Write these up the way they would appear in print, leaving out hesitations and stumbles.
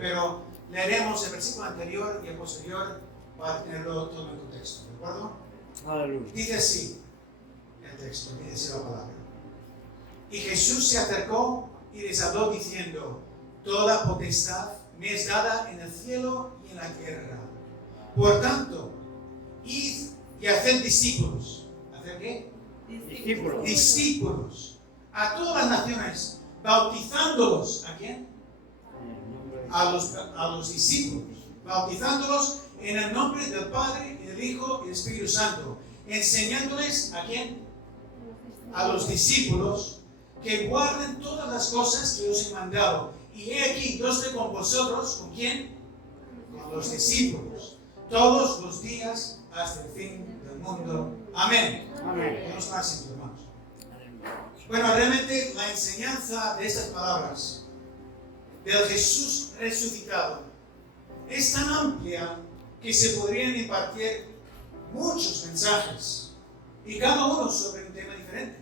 pero leeremos el versículo anterior y el posterior para tenerlo todo en contexto, ¿de acuerdo? Aleluya. Dice así el texto, dice la palabra. Y Jesús se acercó y les habló diciendo: toda potestad me es dada en el cielo y en la tierra. Por tanto, id y haced discípulos. ¿Hacer qué? Discípulos. Discípulos a todas las naciones, bautizándolos. ¿A quién? A los discípulos, bautizándolos en el nombre del Padre y del Hijo y del Espíritu Santo, enseñándoles ¿a quién? A los discípulos que guarden todas las cosas que os he mandado. Y he aquí, yo estoy con vosotros, ¿con quién? Con los discípulos, todos los días hasta el fin del mundo. Amén. Amén. Vamos a orar, hermanos. Bueno, realmente la enseñanza de estas palabras del Jesús resucitado es tan amplia que se podrían impartir muchos mensajes y cada uno sobre un tema diferente.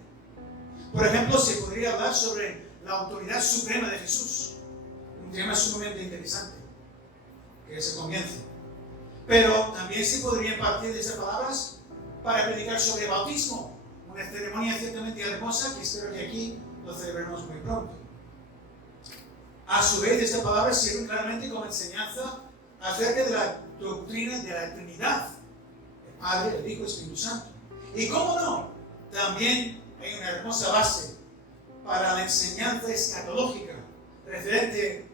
Por ejemplo, se podría hablar sobre la autoridad suprema de Jesús, un tema sumamente interesante, que es el comienzo. Pero también se podría impartir de esas palabras para predicar sobre el bautismo, una ceremonia ciertamente hermosa que espero que aquí lo celebremos muy pronto. A su vez, esta palabra sirve claramente como enseñanza acerca de la doctrina de la Trinidad, el Padre, el Hijo y el Espíritu Santo. Y cómo no, también hay una hermosa base para la enseñanza escatológica referente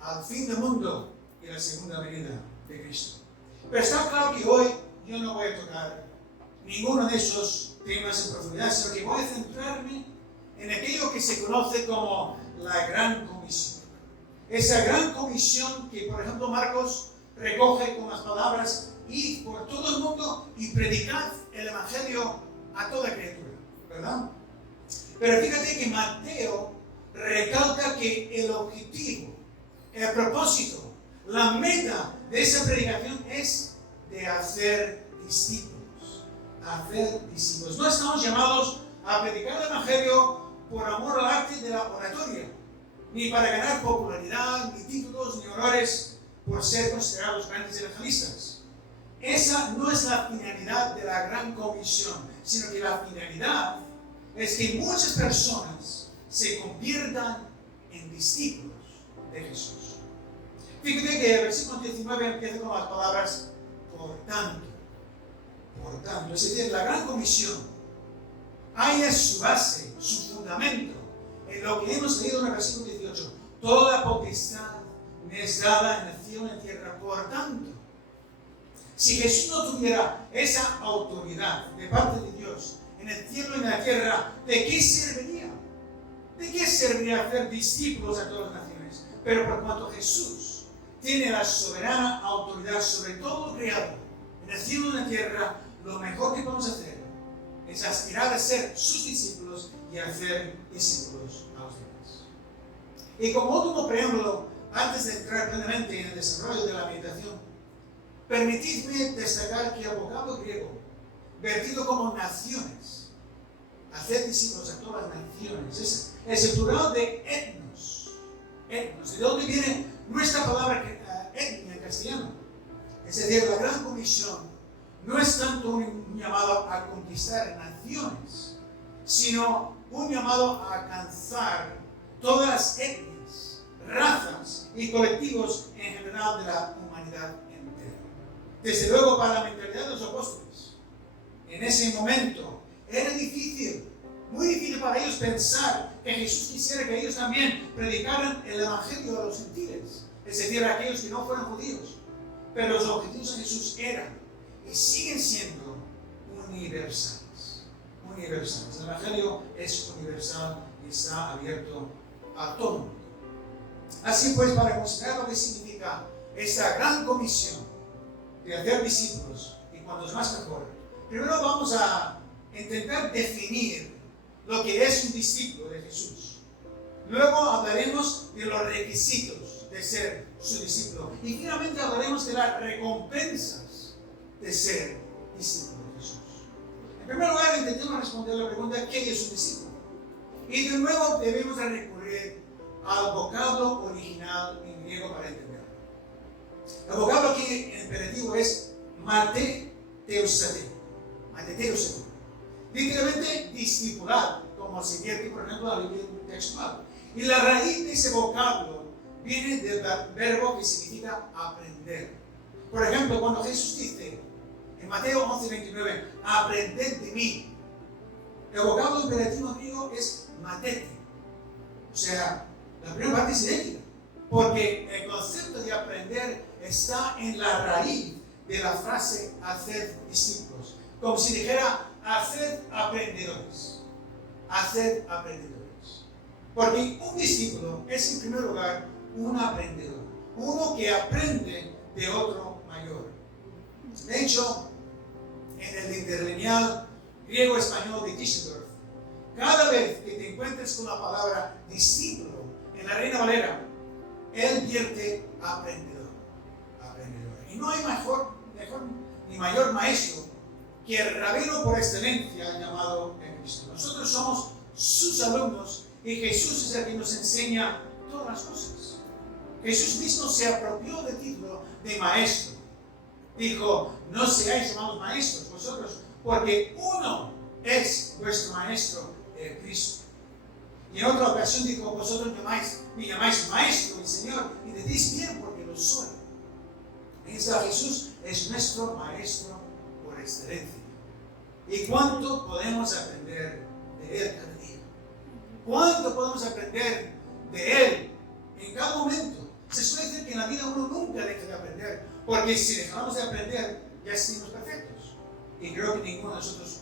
al fin del mundo y la segunda venida de Cristo. Pero está claro que hoy yo no voy a tocar ninguno de esos temas en profundidad, sino que voy a centrarme en aquello que se conoce como la Gran Comisión. Esa Gran Comisión que, por ejemplo, Marcos recoge con las palabras: id por todo el mundo y predicad el Evangelio a toda criatura, ¿verdad? Pero fíjate que Mateo recalca que el objetivo, el propósito, la meta de esa predicación es de hacer discípulos. Hacer discípulos. No estamos llamados a predicar el Evangelio por amor al arte de la oratoria, ni para ganar popularidad, ni títulos, ni honores por ser considerados grandes evangelistas. Esa no es la finalidad de la Gran Comisión, sino que la finalidad es que muchas personas se conviertan en discípulos de Jesús. Fíjate que el versículo 19 empieza con las palabras por tanto. Por tanto, es decir, la Gran Comisión halla su base, su fundamento en lo que hemos leído en el versículo 18. Toda potestad me es dada en el cielo y en la tierra. Por tanto, si Jesús no tuviera esa autoridad de parte de Dios en el cielo y en la tierra, ¿de qué serviría? ¿De qué serviría hacer discípulos a todas las naciones? Pero por cuanto Jesús tiene la soberana autoridad sobre todo lo creado en el cielo y en la tierra, lo mejor que podemos hacer es aspirar a ser sus discípulos y a hacer discípulos a los demás. Y como último preámbulo, antes de entrar plenamente en el desarrollo de la meditación, permitidme destacar que el vocablo griego, vertido como naciones, hacer discípulos a todas las naciones, es el plural de etnos. Etnos, ¿de dónde viene nuestra palabra etnia en castellano? Es decir, la Gran Comisión no es tanto un llamado a conquistar naciones, sino un llamado a alcanzar todas las etnias, razas y colectivos en general de la humanidad entera. Desde luego, para la mentalidad de los apóstoles, en ese momento era difícil, muy difícil para ellos pensar que Jesús quisiera que ellos también predicaran el Evangelio a los gentiles, es decir, a aquellos que no fueran judíos. Pero los objetivos de Jesús eran y siguen siendo universales. Universales. El Evangelio es universal y está abierto a todo el mundo. Así pues, para considerar lo que significa esta gran comisión de hacer discípulos, y cuando es más mejor, primero vamos a intentar definir lo que es un discípulo de Jesús. Luego hablaremos de los requisitos de ser su discípulo. Y finalmente hablaremos de las recompensas de ser discípulo de Jesús. En primer lugar, intentemos responder la pregunta: ¿qué es un discípulo? Y de nuevo debemos recurrir al vocablo original en griego para entenderlo. El vocablo aquí en imperativo es mateteusate. Mateteusate. Literalmente discipular, como se vierte, por ejemplo, la Biblia textual. Y la raíz de ese vocablo viene del verbo que significa aprender. Por ejemplo, cuando Jesús dice en Mateo 11:29, aprended de mí, el vocablo imperativo griego es matete. O sea, la primera parte es idéntica, porque el concepto de aprender está en la raíz de la frase haced discípulos, como si dijera haced aprendedores. Haced aprendedores. Porque un discípulo es en primer lugar un aprendedor, uno que aprende de otro mayor. De hecho, en el interlineal griego-español de Tischendorf, cada vez que te encuentres con la palabra discípulo en la Reina Valera, él vierte aprendedor. Y no hay mejor ni mayor maestro que el rabino por excelencia llamado en Cristo. Nosotros somos sus alumnos y Jesús es el que nos enseña todas las cosas. Jesús mismo se apropió del título de maestro. Dijo, no seáis llamados maestros vosotros, porque uno es vuestro maestro, Cristo. Y en otra ocasión dijo, vosotros me llamáis maestro y Señor, y decís bien porque lo soy. Jesús es nuestro maestro por excelencia. ¿Y cuánto podemos aprender de Él cada día? ¿Cuánto podemos aprender de Él en cada momento? Se suele decir que en la vida uno nunca deja de aprender, porque si dejamos de aprender, ya somos perfectos. Y creo que ninguno de nosotros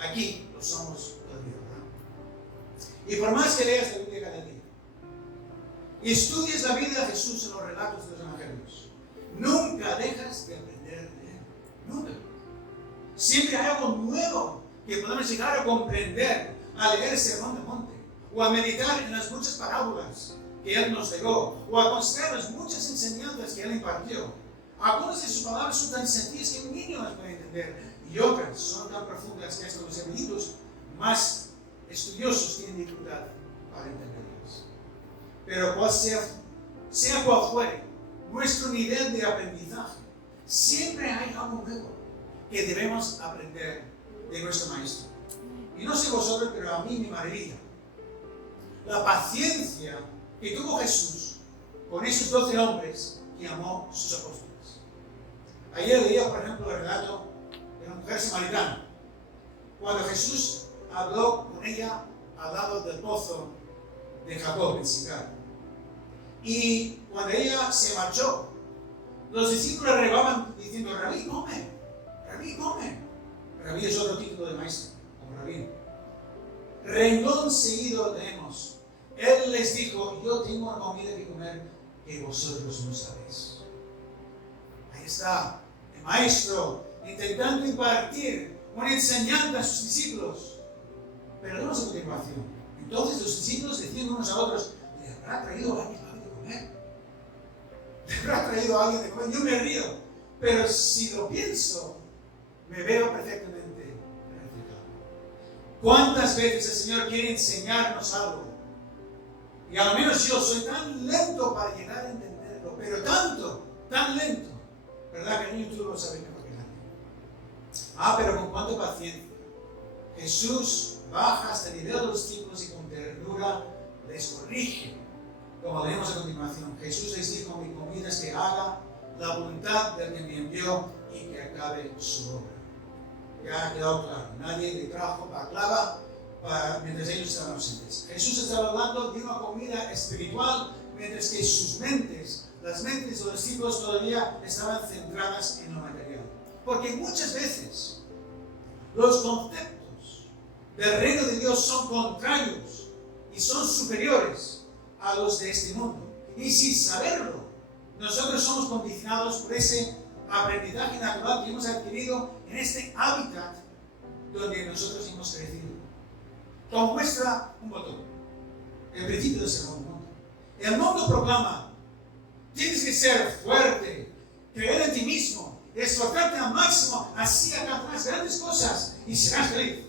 aquí lo somos todavía, ¿verdad? Y por más que leas la Biblia cada día, y estudies la vida de Jesús en los relatos de los evangelios, nunca dejas de aprender de Él. Nunca. Siempre hay algo nuevo que podemos llegar a comprender al leer el Sermón del Monte, o a meditar en las muchas parábolas que Él nos legó, o a considerar las muchas enseñanzas que Él impartió. Algunas de sus palabras son tan sencillas que un niño las puede entender, y otras son tan profundas que hasta los eruditos más estudiosos tienen dificultad para entenderlas. Pero sea cual fuere nuestro nivel de aprendizaje, siempre hay algo nuevo que debemos aprender de nuestro Maestro. Y no sé vosotros, pero a mí me maravilla la paciencia que tuvo Jesús con esos 12 hombres que llamó sus apóstoles. Ayer leía, por ejemplo, el relato de una mujer samaritana, cuando Jesús habló con ella al lado del pozo de Jacob en Sicar. Y cuando ella se marchó, los discípulos regaban diciendo, Rabí, come, Rabí, come. Rabí es otro título de maestro, como rabino. Renglón seguido leemos. Él les dijo, yo tengo una comida que comer que vosotros no sabéis. Ahí está, el maestro intentando impartir una enseñanza a sus discípulos. Pero vemos a continuación. Entonces los discípulos decían unos a otros, ¿le habrá traído a alguien de comer? ¿Le habrá traído a alguien de comer? Yo me río, pero si lo pienso, me veo perfectamente reflejado. ¿Cuántas veces el Señor quiere enseñarnos algo? Y a lo menos yo soy tan lento para llegar a entenderlo, pero tan lento, ¿verdad? Que el niño tú lo sabes mejor que nadie. Pero con cuánta paciencia. Jesús baja hasta el nivel de los discípulos y con ternura les corrige. Como leemos a continuación, Jesús les dijo, mi comida es que haga la voluntad del que me envió y que acabe su obra. Ya ha quedado claro, nadie le trajo baklava mientras ellos estaban ausentes. Jesús estaba hablando de una comida espiritual, mientras que sus mentes, las mentes de los discípulos todavía estaban centradas en lo material. Porque muchas veces los conceptos del reino de Dios son contrarios y son superiores a los de este mundo. Y sin saberlo, nosotros somos condicionados por ese aprendizaje natural que hemos adquirido en este hábitat donde nosotros hemos crecido. Como muestra un botón, el principio del Sermón del Monte. El mundo proclama, tienes que ser fuerte, creer en ti mismo, esforzarte al máximo, así alcanzarás grandes cosas y serás feliz.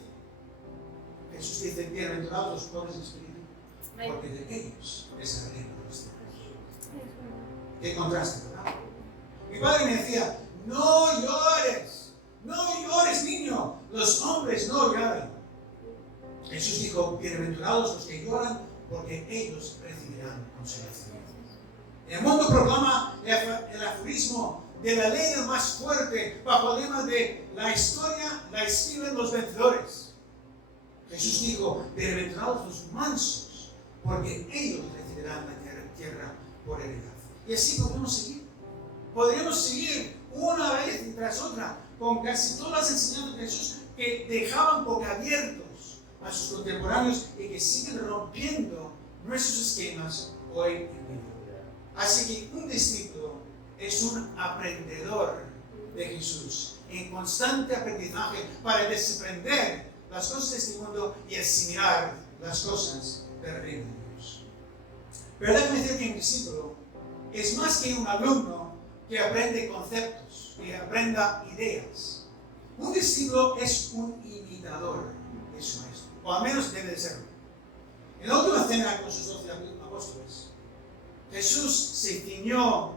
Jesús dice, bienaventurados los pobres de espíritu, porque de ellos es el reino de los cielos. Qué contraste, ¿verdad? Mi padre me decía, no llores, niño, los hombres no lloran. Jesús dijo, bienaventurados los que lloran, porque ellos recibirán consolación. El mundo proclama el aforismo de la ley del más fuerte bajo el lema de la historia la escriben los vencedores. Jesús dijo, bienaventurados los mansos, porque ellos recibirán la tierra por heredad. Y así podemos seguir. Podríamos seguir una vez tras otra con casi todas las enseñanzas de Jesús que dejaban boquiabiertos a sus contemporáneos y que siguen rompiendo nuestros esquemas hoy en día. Así que un discípulo es un aprendedor de Jesús en constante aprendizaje para desaprender las cosas de este mundo y asimilar las cosas del reino de Dios. Pero déjame decir que un discípulo es más que un alumno que aprende conceptos, que aprenda ideas. Un discípulo es un imitador de su maestro, o al menos debe de serlo. En la última cena con sus 12 apóstoles, Jesús se ciñó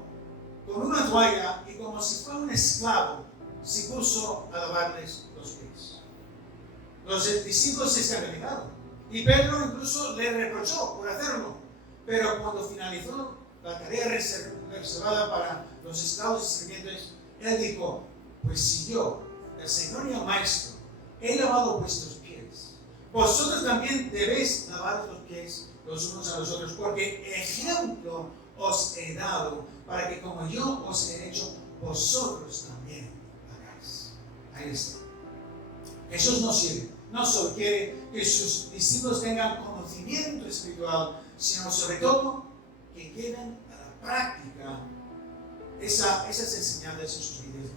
con una toalla y como si fuera un esclavo, se puso a lavarles los pies. Los discípulos se escandalizaron y Pedro incluso le reprochó por hacerlo. Pero cuando finalizó la tarea reservada para los esclavos y sirvientes, él dijo, pues si yo, el Señor y el Maestro, he lavado vuestros pies, vosotros también debéis lavar los pies los unos a los otros, porque ejemplo os he dado, para que como yo os he hecho, vosotros también hagáis. Ahí está. Jesús no solo quiere que sus discípulos tengan conocimiento espiritual, sino sobre todo que lleven a la práctica esas enseñanzas en sus vidas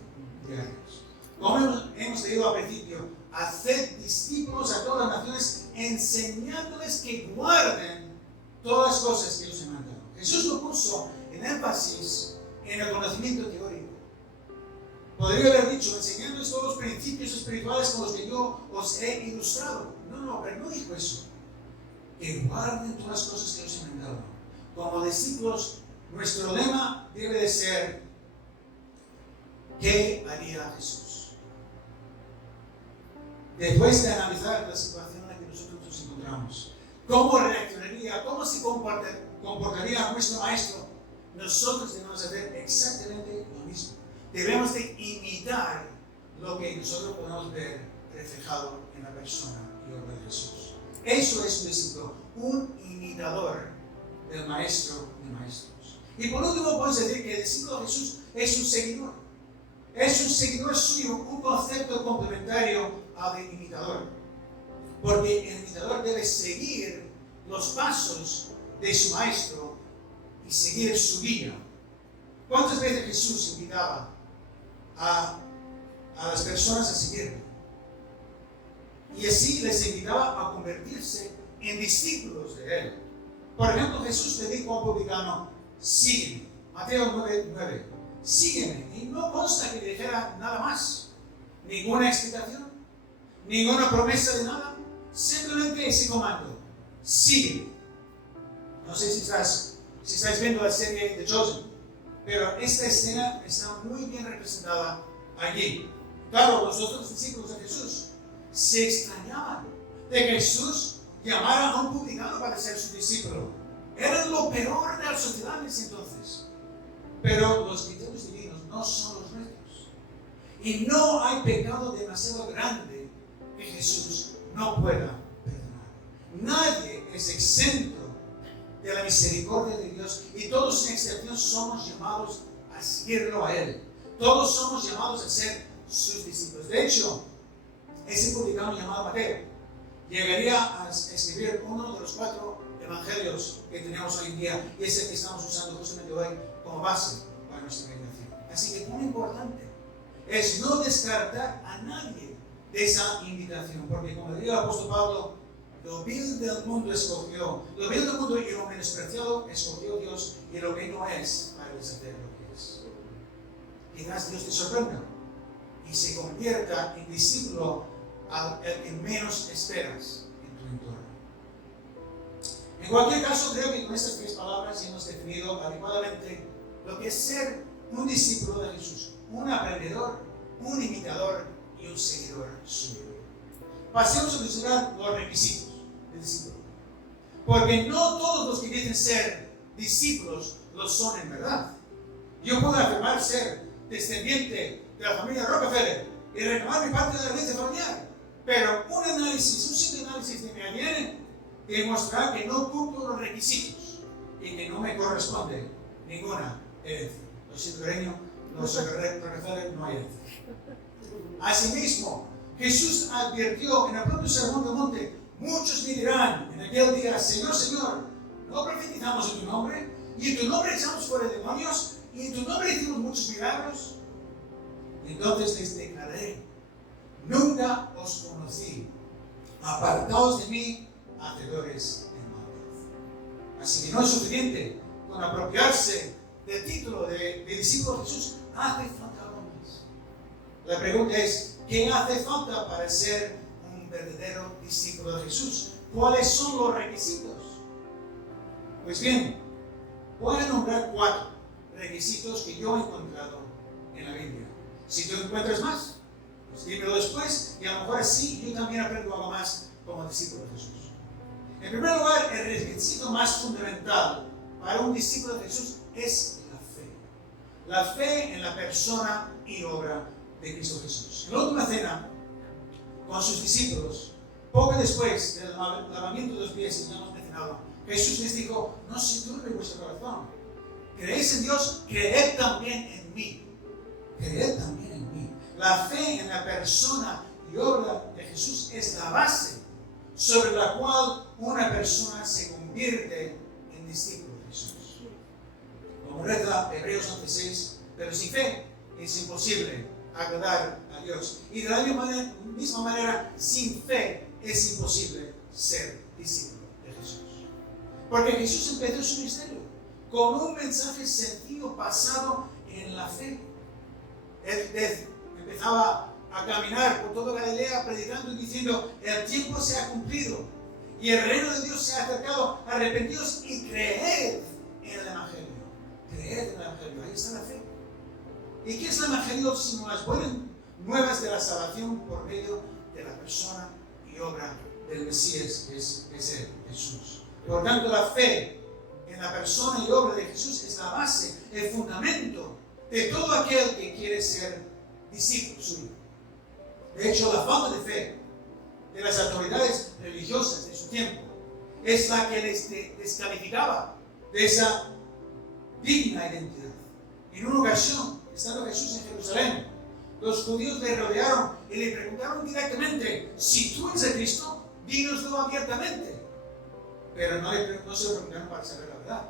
diarias. Como hemos leído al principio, haced discípulos a todas las naciones, enseñándoles que guarden todas las cosas que os he mandado. Jesús lo puso en énfasis en el conocimiento teórico. Podría haber dicho, enseñándoles todos los principios espirituales con los que yo os he ilustrado. No, pero no dijo eso. Que guarden todas las cosas que os he mandado. Como discípulos, nuestro lema debe de ser, ¿qué haría Jesús? Después de analizar la situación en la que nosotros nos encontramos, ¿cómo reaccionaría, cómo se comportaría nuestro Maestro? Nosotros debemos hacer exactamente lo mismo. Debemos de imitar lo que nosotros podemos ver reflejado en la persona y obra de Jesús. Eso es un discípulo, un imitador del Maestro de Maestros. Y por último podemos decir que el discípulo de Jesús es un seguidor. Es un seguidor suyo, un concepto complementario al de imitador. Porque el imitador debe seguir los pasos de su Maestro y seguir su guía. ¿Cuántas veces Jesús invitaba a las personas a seguirle? Y así les invitaba a convertirse en discípulos de él. Por ejemplo, Jesús le dijo a un publicano, sígueme. Mateo 9:9. Sígueme. Y no consta que le dijera nada más. Ninguna explicación. Ninguna promesa de nada. Simplemente ese comando. Sígueme. No sé si estáis viendo la serie The Chosen, pero esta escena está muy bien representada allí. Claro, los otros discípulos de Jesús se extrañaban de que Jesús llamara a un publicano para ser su discípulo. Era lo peor de la sociedad en ese entonces. Pero los criterios divinos no son los nuestros. Y no hay pecado demasiado grande que Jesús no pueda perdonar. Nadie es exento de la misericordia de Dios y todos sin excepción somos llamados a seguirlo a Él. Todos somos llamados a ser sus discípulos. De hecho, ese publicano llamado Mateo llegaría a escribir uno de los 4 evangelios que tenemos hoy en día y es el que estamos usando justamente hoy como base para nuestra meditación. Así que muy importante es no descartar a nadie de esa invitación, porque como diría el apóstol Pablo, lo vil del mundo escogió, lo vil del mundo y lo menospreciado escogió Dios, y lo que no es para deshacer lo que es. Quizás Dios te sorprenda y se convierta en discípulo al que menos esperas en tu entorno. En cualquier caso, creo que con estas 3 palabras hemos definido adecuadamente lo que es ser un discípulo de Jesús, un aprendedor, un imitador y un seguidor suyo. Pasemos a considerar los requisitos del discípulo. Porque no todos los que dicen ser discípulos lo son en verdad. Yo puedo afirmar ser descendiente de la familia Rockefeller y reclamar mi parte de la herencia familiar, pero un simple análisis de mi ADN demostrará que no cumplo los requisitos y que no me corresponde ninguna herencia. Lo siento, cariño, no soy Rockefeller, no hay herencia. Asimismo, Jesús advirtió en el propio Sermón del Monte: muchos me dirán en aquel día, Señor, Señor, ¿no profetizamos en tu nombre? Y en tu nombre echamos fuera demonios, y en tu nombre hicimos muchos milagros. Y entonces les declaré: nunca os conocí, apartaos de mí, hacedores de maldad. Así que no es suficiente con apropiarse del título de discípulo de Jesús, hace falta algo más. La pregunta es: ¿qué hace falta para ser un verdadero discípulo de Jesús? ¿Cuáles son los requisitos? Pues bien, voy a nombrar 4 requisitos que yo he encontrado en la Biblia. Si tú encuentras más, pues dímelo después, y a lo mejor así yo también aprendo algo más como discípulo de Jesús. En primer lugar, el requisito más fundamental para un discípulo de Jesús es la fe. La fe en la persona y obra de Cristo Jesús. En la última cena, con sus discípulos, poco después del lavamiento de los pies, que ya hemos mencionado, Jesús les dijo: no se turbe vuestro corazón. ¿Creéis en Dios? Creed también en mí. Creed también en mí. La fe en la persona y obra de Jesús es la base sobre la cual una persona se convierte en discípulo de Jesús. Como reza Hebreos 11:6, pero sin fe es imposible agradar a Dios. Y de la misma manera, sin fe es imposible ser discípulo de Jesús. Porque Jesús empezó su ministerio con un mensaje sencillo basado en la fe. Él empezaba a caminar por toda Galilea predicando y diciendo: el tiempo se ha cumplido y el reino de Dios se ha acercado, arrepentidos y creed en el Evangelio. Creed en el Evangelio, ahí está la fe. ¿Y qué es el Evangelio sino las buenas nuevas de la salvación por medio de la persona y obra del Mesías, que es Él, Jesús? Por tanto, la fe en la persona y obra de Jesús es la base, el fundamento de todo aquel que quiere ser discípulo suyo. De hecho, la falta de fe de las autoridades religiosas de su tiempo es la que les descalificaba de esa digna identidad. En una ocasión, estando Jesús en Jerusalén, los judíos le rodearon y le preguntaron directamente: si tú eres el Cristo, dínoslo abiertamente. Pero no se lo preguntaron para saber la verdad,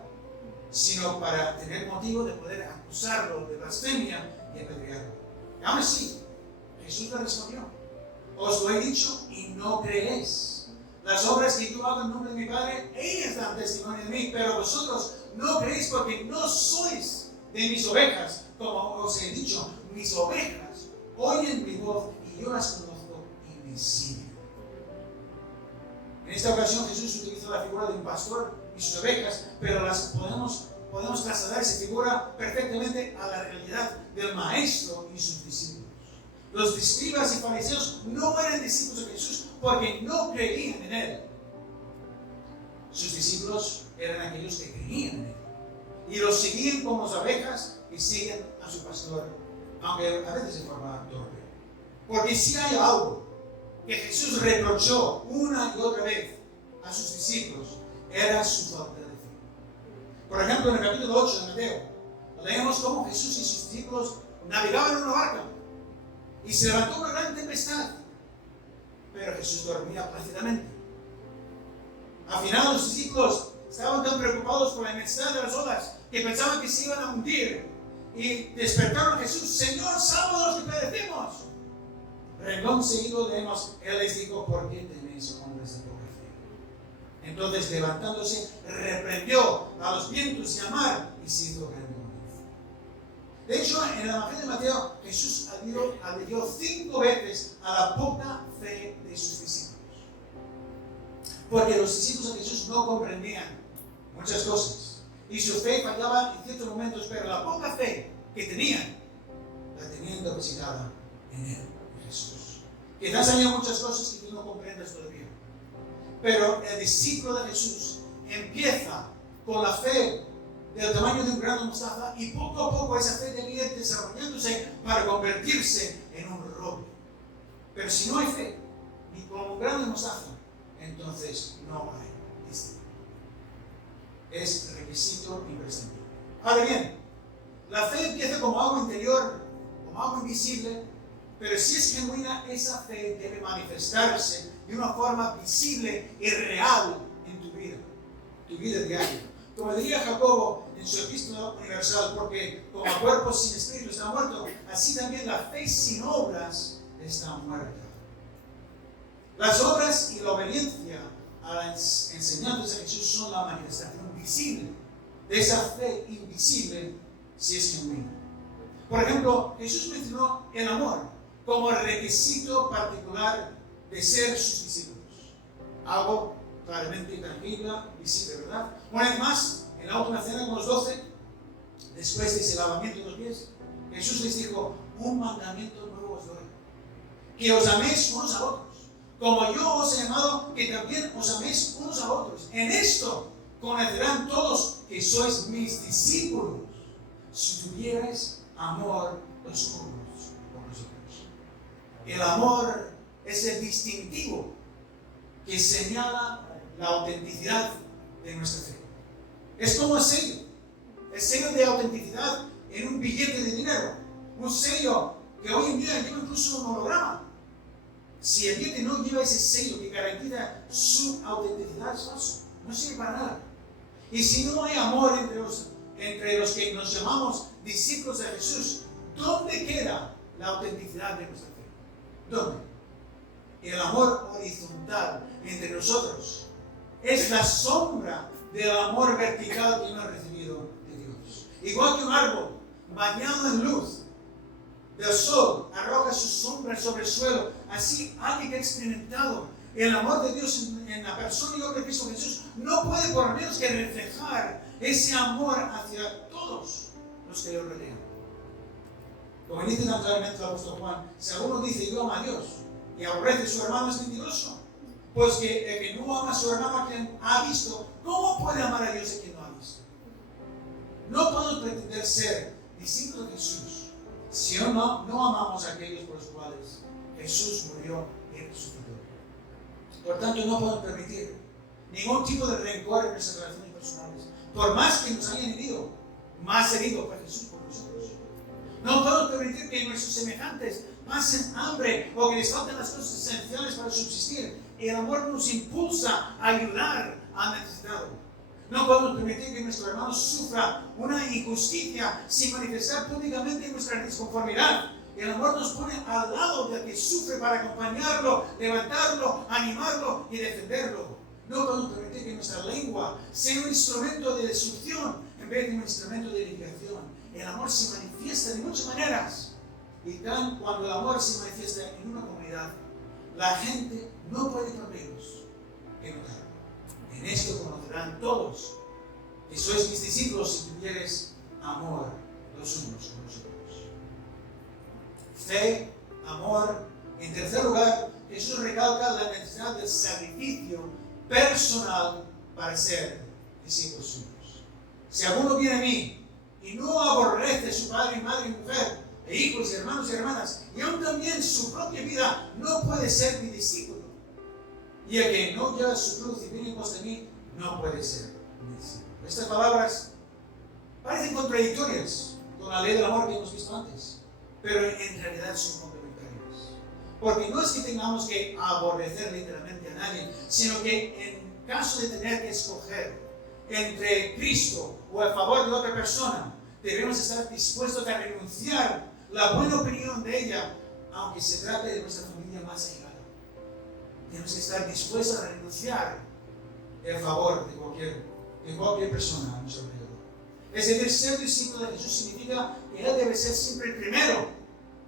sino para tener motivo de poder acusarlo de blasfemia y apedrearlo. Y aún así, Jesús le respondió: os lo he dicho y no creéis. Las obras que yo hago en nombre de mi Padre, ellas dan testimonio de mí, pero vosotros no creéis porque no sois de mis ovejas. Como os he dicho, mis ovejas oyen mi voz y yo las conozco y me siguen. En esta ocasión Jesús utilizó la figura de un pastor y sus ovejas, pero las podemos trasladar esa figura perfectamente a la realidad del Maestro y sus discípulos. Los escribas y fariseos no eran discípulos de Jesús porque no creían en Él. Sus discípulos eran aquellos que creían en Él y los seguían como las ovejas y siguen a su pastor, aunque a veces de forma torpe. Porque si hay algo que Jesús reprochó una y otra vez a sus discípulos, era su falta de fe. Por ejemplo, en el capítulo 8 de Mateo, leemos cómo Jesús y sus discípulos navegaban en una barca y se levantó una gran tempestad, pero Jesús dormía plácidamente. Al final, los discípulos estaban tan preocupados por la inmensidad de las olas que pensaban que se iban a hundir y despertaron a Jesús: Señor, sálvanos a los que perecemos. Renglón seguido leemos: Él les dijo: ¿por qué tenéis hombres de poca fe? Entonces, levantándose, reprendió a los vientos y al mar y se hizo grande bonanza. De hecho, en el Evangelio de Mateo, Jesús aludió 5 veces a la poca fe de sus discípulos. Porque los discípulos de Jesús no comprendían muchas cosas y su fe fallaba en ciertos momentos, pero la poca fe que tenían, la tenían depositada en Él, en Jesús. Quizás haya muchas cosas que tú no comprendas todavía, pero el discípulo de Jesús empieza con la fe del tamaño de un grano de mostaza y poco a poco esa fe debe ir desarrollándose para convertirse en un roble. Pero si no hay fe, ni como un grano de mostaza, entonces no hay discípulo. Es requisito imprescindible. Ahora bien, la fe empieza como algo interior, como algo invisible, pero si es genuina, esa fe debe manifestarse de una forma visible y real en tu vida diaria. Como diría Jacobo en su epístola universal, porque como el cuerpo sin espíritu está muerto, así también la fe sin obras está muerta. Las obras y la obediencia a las enseñanzas de Jesús son la manifestación visible de esa fe invisible, si es genuina. Por ejemplo, Jesús mencionó el amor como requisito particular de ser sus discípulos. Algo claramente tangible, visible, ¿verdad? Una vez más, en la última cena con los 12, después de ese lavamiento de los pies, Jesús les dijo: un mandamiento nuevo os doy, que os améis unos a otros, como yo os he llamado, que también os améis unos a otros. En esto conocerán todos que sois mis discípulos, si tuvierais amor los unos por los otros. El amor es el distintivo que señala la autenticidad de nuestra fe. Es como el sello de autenticidad en un billete de dinero, un sello que hoy en día lleva incluso un holograma. Si el billete no lleva ese sello que garantiza su autenticidad, es falso, no sirve para nada. Y si no hay amor entre los que nos llamamos discípulos de Jesús, ¿dónde queda la autenticidad de nuestra fe? ¿Dónde? El amor horizontal entre nosotros es la sombra del amor vertical que hemos recibido de Dios. Igual que un árbol bañado en luz del sol arroja su sombra sobre el suelo, así alguien que ha experimentado el amor de Dios en la persona y obra de Cristo Jesús no puede por menos que reflejar ese amor hacia todos los que le rodean. Como dice tan claramente el apóstol Juan, si alguno dice yo amo a Dios y aborrece a su hermano, es mentiroso. Pues que el que no ama a su hermano a quien ha visto, ¿cómo puede amar a Dios a quien no ha visto? No podemos pretender ser discípulos de Jesús si no amamos a aquellos por los cuales Jesús murió y resucitó. Por tanto, no podemos permitir ningún tipo de rencor en nuestras relaciones personales, por más que nos hayan herido, más herido fue Jesús por nosotros. No podemos permitir que nuestros semejantes pasen hambre o que les falten las cosas esenciales para subsistir. El amor nos impulsa a ayudar al necesitado. No podemos permitir que nuestro hermano sufra una injusticia sin manifestar públicamente nuestra disconformidad. El amor nos pone al lado del que sufre para acompañarlo, levantarlo, animarlo y defenderlo. No podemos permitir que nuestra lengua sea un instrumento de destrucción en vez de un instrumento de edificación. El amor se manifiesta de muchas maneras. Y cuando el amor se manifiesta en una comunidad, la gente no puede por menos que notarlo. En esto conocerán todos que sois mis discípulos si tuviereis amor los unos con los otros. Fe, amor. En tercer lugar, Jesús recalca la necesidad del sacrificio personal para ser discípulos suyos. Si alguno viene a mí y no aborrece a su padre y madre y mujer, e hijos y hermanos y hermanas, y aún también su propia vida, no puede ser mi discípulo. Y el que no lleva su cruz y viene en pos de mí, no puede ser mi discípulo. Estas palabras parecen contradictorias con la ley del amor que hemos visto antes, pero en realidad son complementarias. Porque no es que tengamos que aborrecer literalmente a nadie, sino que en caso de tener que escoger entre Cristo o a favor de otra persona, debemos estar dispuestos a renunciar la buena opinión de ella, aunque se trate de nuestra familia más allegada. Tenemos que estar dispuestos a renunciar el favor de cualquier persona a nuestro alrededor. Es decir, ser discípulo de Jesús significa que Él debe ser siempre el primero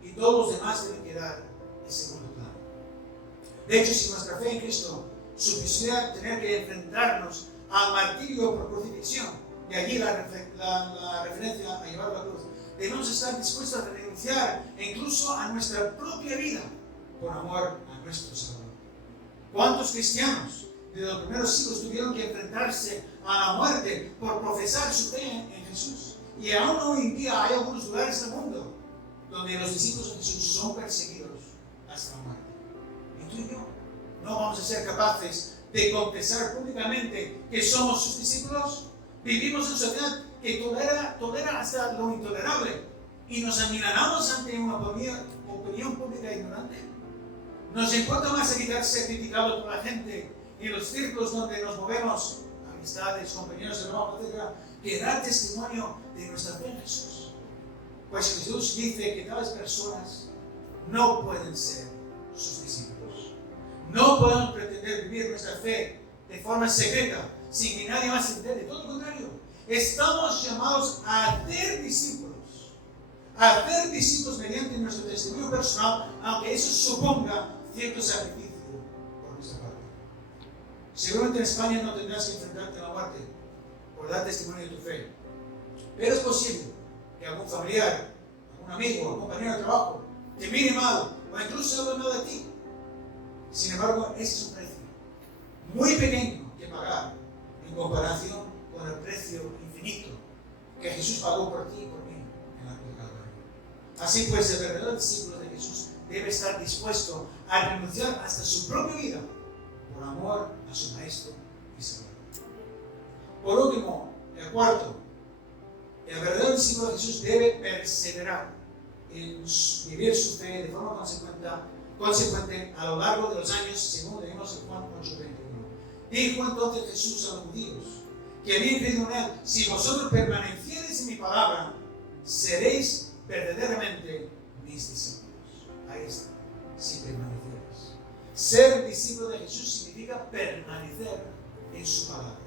y todos los demás deben quedar en segundo plano. De hecho, si nuestra fe en Cristo supusiera tener que enfrentarnos al martirio por crucifixión, de allí la referencia a llevar la cruz, debemos estar dispuestos a renunciar incluso a nuestra propia vida por amor a nuestro Salvador. ¿Cuántos cristianos de los primeros siglos tuvieron que enfrentarse a la muerte por profesar su fe en Jesús? Y aún hoy en día hay algunos lugares del mundo donde los discípulos de Jesús son perseguidos hasta la muerte. Y tú y yo no vamos a ser capaces de confesar públicamente que somos sus discípulos. Vivimos en una sociedad que tolera hasta lo intolerable y nos amilanamos ante una opinión pública ignorante. Nos importa más evitar ser criticados por la gente y en los círculos donde nos movemos, amistades, compañeros de trabajo, etc., que dar testimonio de nuestra fe en Jesús. Pues Jesús dice que tales personas no pueden ser sus discípulos. No podemos pretender vivir nuestra fe de forma secreta, sin que nadie más se entere. Todo lo contrario, estamos llamados a hacer discípulos. A hacer discípulos mediante nuestro testimonio personal, aunque eso suponga cierto sacrificio por nuestra parte. Seguramente en España no tendrás que enfrentarte a la muerte por dar testimonio de tu fe. Pero es posible que algún familiar, algún amigo, algún compañero de trabajo te mire mal o incluso hable mal de ti. Sin embargo, ese es un precio muy pequeño que pagar en comparación con el precio infinito que Jesús pagó por ti y por mí en la cruz de Calvario. Así pues, el verdadero discípulo de Jesús debe estar dispuesto a renunciar hasta su propia vida por amor a su Maestro y Salvador. Por último, el cuarto, el verdadero discípulo de Jesús debe perseverar en vivir su fe de forma consecuente a lo largo de los años, según leemos en Juan 8:21. Dijo entonces Jesús a los judíos que habían creído en él: si vosotros permaneciereis en mi palabra, seréis verdaderamente mis discípulos. Ahí está, si permaneciereis. Ser discípulo de Jesús significa permanecer en su palabra.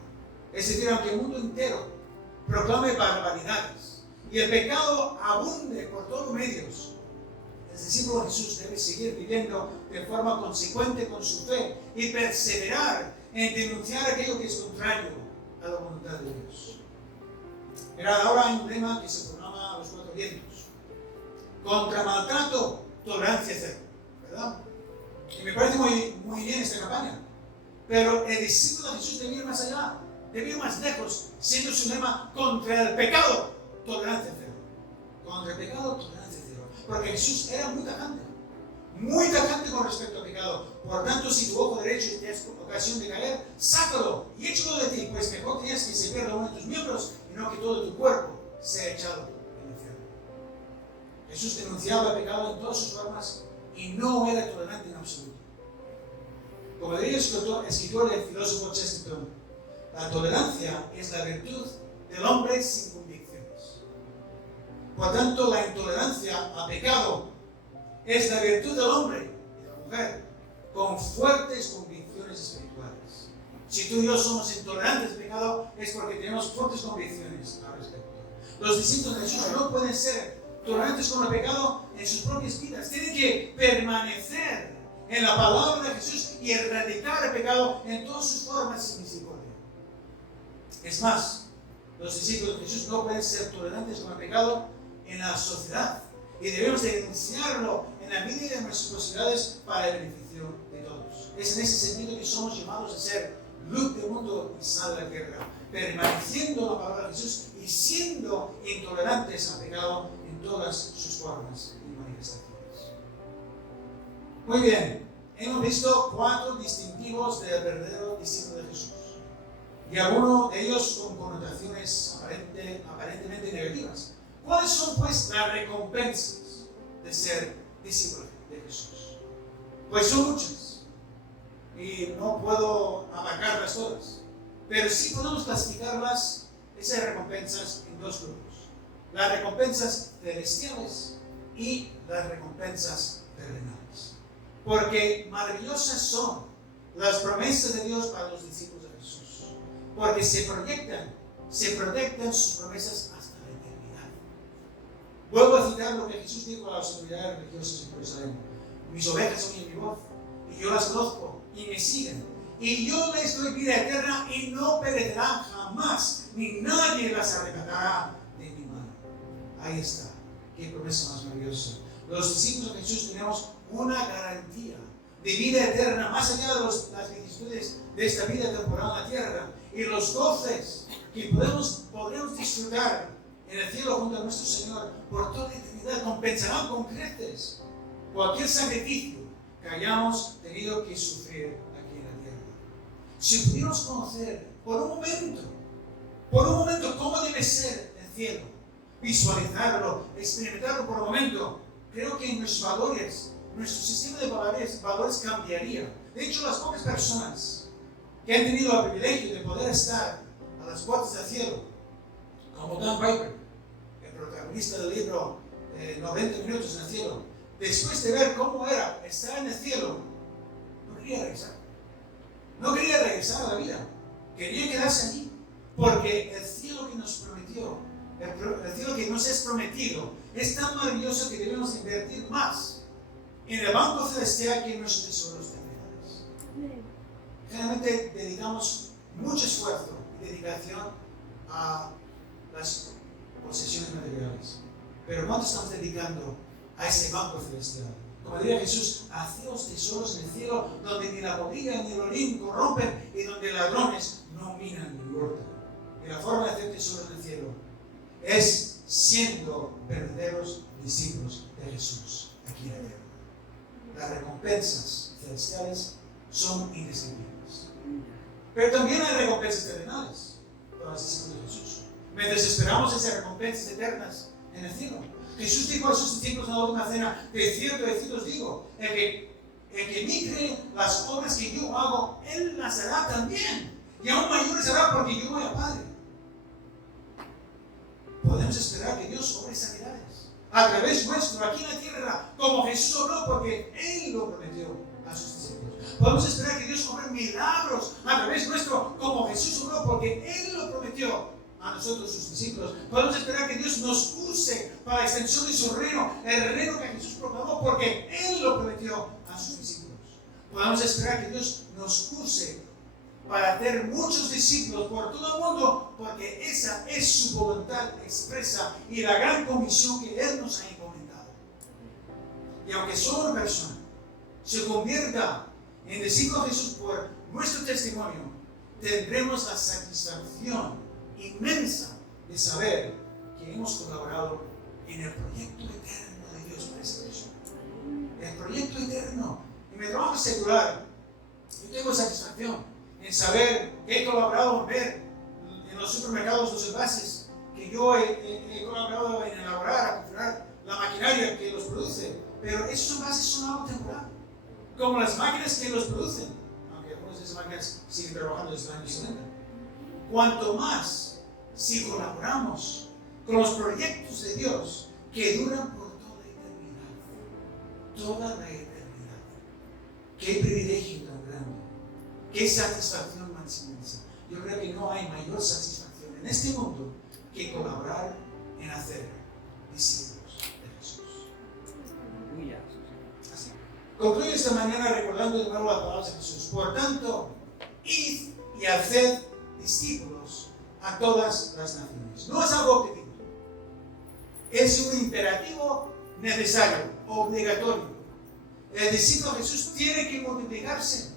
Es decir, aunque el mundo entero proclame barbaridades y el pecado abunde por todos los medios, el discípulo de Jesús debe seguir viviendo de forma consecuente con su fe y perseverar en denunciar aquello que es contrario a la voluntad de Dios. Mirad, ahora hay un lema que se proclama a los cuatro vientos: contra maltrato, tolerancia cero, ¿verdad? Y me parece muy bien esta campaña. Pero el discípulo de Jesús debe ir más allá, debe ir más lejos, siendo su lema: contra el pecado, tolerancia cero. Contra el pecado, tolerancia cero. Porque Jesús era muy tajante con respecto al pecado. Por tanto, si tu ojo derecho te es ocasión de caer, sácalo y échalo de ti, pues mejor tienes que se pierda uno de tus miembros y no que todo tu cuerpo sea echado en el infierno. Jesús denunciaba el pecado en todas sus formas y no era tolerante en absoluto. Como diría el escritor y el filósofo Chesterton, la tolerancia es la virtud del hombre sin convicciones. Por tanto, la intolerancia al pecado es la virtud del hombre y de la mujer con fuertes convicciones espirituales. Si tú y yo somos intolerantes al pecado, es porque tenemos fuertes convicciones al respecto. Los discípulos de Jesús no pueden ser tolerantes con el pecado en sus propias vidas. Tienen que permanecer en la palabra de Jesús y erradicar el pecado en todas sus formas sin misericordia. Es más, los discípulos de Jesús no pueden ser tolerantes con el pecado en la sociedad y debemos denunciarlo en la medida de nuestras posibilidades para el beneficio de todos. Es en ese sentido que somos llamados a ser luz del mundo y sal de la tierra, permaneciendo en la palabra de Jesús y siendo intolerantes al pecado en todas sus formas y manifestaciones. Muy bien, hemos visto 4 distintivos del verdadero discípulo de Jesús y algunos de ellos con connotaciones aparentemente negativas. ¿Cuáles son, pues, las recompensas de ser discípulo de Jesús? Pues son muchas y no puedo abarcarlas todas, pero sí podemos clasificarlas, esas recompensas, en 2 grupos: las recompensas celestiales y las recompensas terrenales. Porque maravillosas son las promesas de Dios para los discípulos de Jesús, porque se proyectan sus promesas hasta la eternidad. Vuelvo a citar lo que Jesús dijo a las autoridades religiosas en Jerusalén: mis ovejas oyen mi voz, y yo las conozco, y me siguen, y yo les doy vida eterna, y no perecerán jamás, ni nadie las arrebatará de mi mano. Ahí está, Qué promesa más maravillosa. Los discípulos de Jesús tenemos una garantía de vida eterna, más allá de las vicisitudes de esta vida temporal en la tierra, y los goces que podremos disfrutar en el cielo junto a nuestro Señor por toda la eternidad, compensarán con creces cualquier sacrificio que hayamos tenido que sufrir aquí en la tierra. Si pudiéramos conocer por un momento cómo debe ser el cielo, visualizarlo, experimentarlo por un momento, creo que nuestros valores, nuestro sistema de valores cambiaría. De hecho, las pocas personas que han tenido el privilegio de poder estar a las puertas del cielo, como Dan Piper, el protagonista del libro 90 minutos en el cielo, después de ver cómo era estar en el cielo, no quería regresar. No quería regresar a la vida. Quería quedarse allí, porque el cielo que nos prometió, el cielo que nos es prometido, es tan maravilloso que debemos invertir más en el banco celestial que en nuestros tesoros terrenales. Generalmente dedicamos mucho esfuerzo y dedicación a las posesiones materiales. Pero ¿cuánto estamos dedicando a ese banco celestial? Como diría Jesús, haced tesoros en el cielo, donde ni la polilla ni el orín corrompen y donde ladrones no minan ni hurtan. Y la forma de hacer tesoros en el cielo es siendo verdaderos discípulos de Jesús aquí en la tierra. Las recompensas celestiales son indescriptibles. Pero también hay recompensas terrenales para los discípulos de Jesús. Mientras esperamos esas recompensas eternas en el cielo, Jesús dijo a sus discípulos en la última cena: de cierto os digo, el que en mí cree, las obras que yo hago, él las hará también, y aún mayores hará, porque yo voy al Padre. Podemos esperar que Dios obre sanidades a través nuestro, aquí en la tierra, como Jesús obró, porque Él lo prometió a sus discípulos. Podemos esperar que Dios obre milagros a través nuestro, como Jesús obró, porque Él lo prometió a nosotros, sus discípulos. Podemos esperar que Dios nos use para la extensión de su reino, el reino que Jesús proclamó, porque Él lo prometió a sus discípulos. Podemos esperar que Dios nos use para hacer muchos discípulos por todo el mundo, porque esa es su voluntad expresa y la gran comisión que Él nos ha encomendado. Y aunque solo una persona se convierta en discípulo de Jesús por nuestro testimonio, tendremos la satisfacción inmensa de saber que hemos colaborado en el proyecto eterno de Dios para esa persona. El proyecto eterno. En mi trabajo secular, yo tengo satisfacción en saber que he colaborado en ver en los supermercados los envases, que yo he colaborado en elaborar, a configurar la maquinaria que los produce. Pero esos envases son algo temporal, como las máquinas que los producen, aunque algunas de esas máquinas siguen trabajando desde el año 70. Cuanto más si colaboramos con los proyectos de Dios que duran por toda la eternidad. Qué privilegio tan grande, qué satisfacción más inmensa. Yo creo que no hay mayor satisfacción en este mundo que colaborar en hacer discípulos de Jesús. Así. Concluyo esta mañana recordando de nuevo las palabras de Jesús. Por tanto, id y haced discípulos a todas las naciones. No es algo optativo, es un imperativo necesario, obligatorio. El discípulo de Jesús tiene que multiplicarse,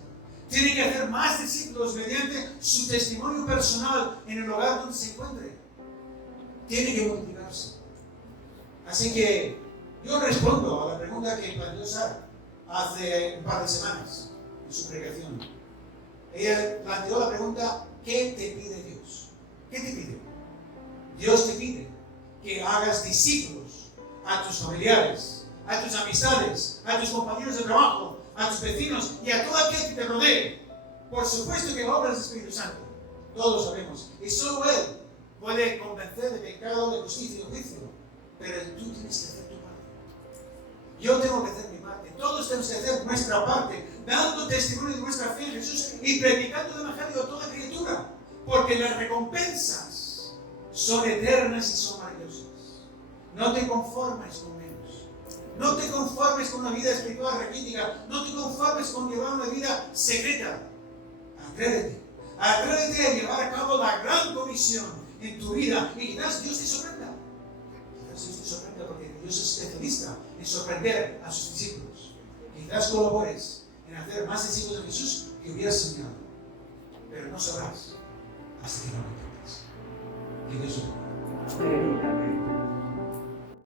tiene que hacer más discípulos mediante su testimonio personal en el lugar donde se encuentre. Tiene que multiplicarse. Así que yo respondo a la pregunta que planteó Sara hace un par de semanas en su predicación. Ella planteó la pregunta: ¿qué te pide Dios? ¿Qué te pide? Dios te pide que hagas discípulos a tus familiares, a tus amistades, a tus compañeros de trabajo, a tus vecinos y a todo aquel que te rodee. Por supuesto que la obra del Espíritu Santo, todos lo sabemos, y solo Él puede convencer de pecado, de justicia y de juicio. Pero tú tienes que hacer tu parte. Yo tengo que hacer mi parte. Todos tenemos que hacer nuestra parte, dando testimonio de nuestra fe en Jesús y predicando el Evangelio a toda criatura. Porque las recompensas son eternas y son maravillosas. No te conformes con menos. No te conformes con una vida espiritual raquítica. No te conformes con llevar una vida secreta. Atrévete. Atrévete a llevar a cabo la gran comisión en tu vida. Y quizás Dios te sorprenda. Dios te sorprende porque Dios es especialista en sorprender a sus discípulos. Quizás colabores en hacer más discípulos de Jesús que hubieras soñado, pero no sabrás hasta que no lo intentes. Que Dios te bendiga. Amén.